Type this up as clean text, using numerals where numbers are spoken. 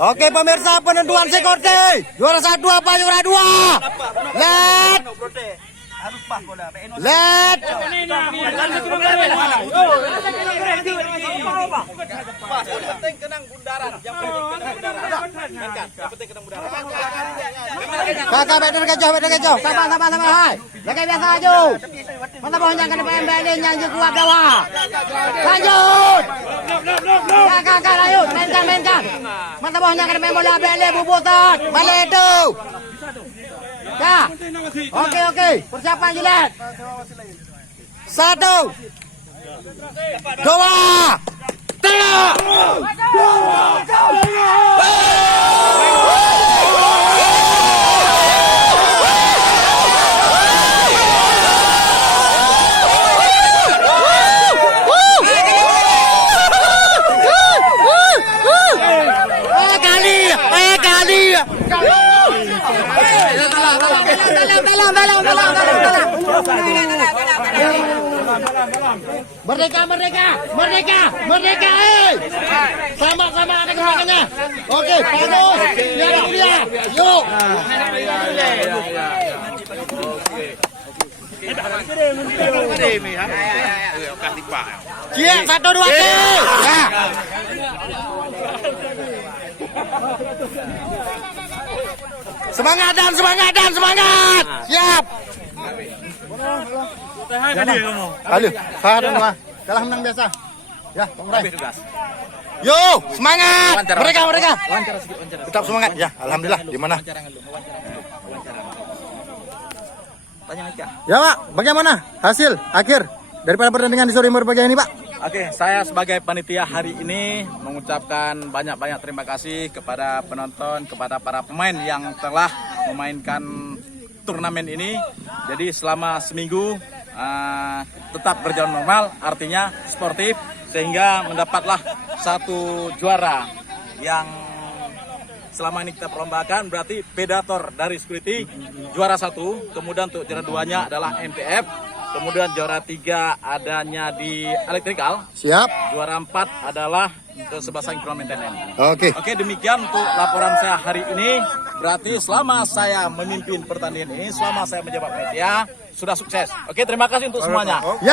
Oke pemirsa, penentuan sekorde. Juara 1 apa juara 2? Let. Let. Kakak betul kejauh. Sama. Hai. Lagi biasa aja. Mata bawahnya kena PMBL yang kuat bawah. Lanjut. Kakak lanjut. Mainkan. Mata bawahnya kena bola BL bubutan. Balik itu. Ya. Oke. Persiapan jilat. 1 2 3. Merdeka, sama-sama ada gerakannya. Oke, bagus. Dia. Yuk. Cia, 1 2 3. Ya. Semangat. Siap. Aduh, mah. Kalah menang biasa. Ya, kongres. Yo, semangat. Mereka. Tetap semangat. Ya, alhamdulillah. Di mana? Ya, Pak. Bagaimana hasil akhir daripada pertandingan di sore berbagai ini, Pak? Oke, saya sebagai panitia hari ini mengucapkan banyak-banyak terima kasih kepada penonton, kepada para pemain yang telah memainkan turnamen ini. Jadi selama seminggu tetap berjalan normal, artinya sportif, sehingga mendapatlah satu juara yang selama ini kita perlombakan. Berarti Predator dari Security juara 1, kemudian untuk juara 2-nya adalah MTF, kemudian juara 3 adanya di Electrical. Siap. Juara 4 adalah Kesebelasan Ground Maintenance. Oke, demikian untuk laporan saya hari ini. Berarti selama saya memimpin pertandingan ini, selama saya menjabat media, sudah sukses. Oke, terima kasih untuk semuanya.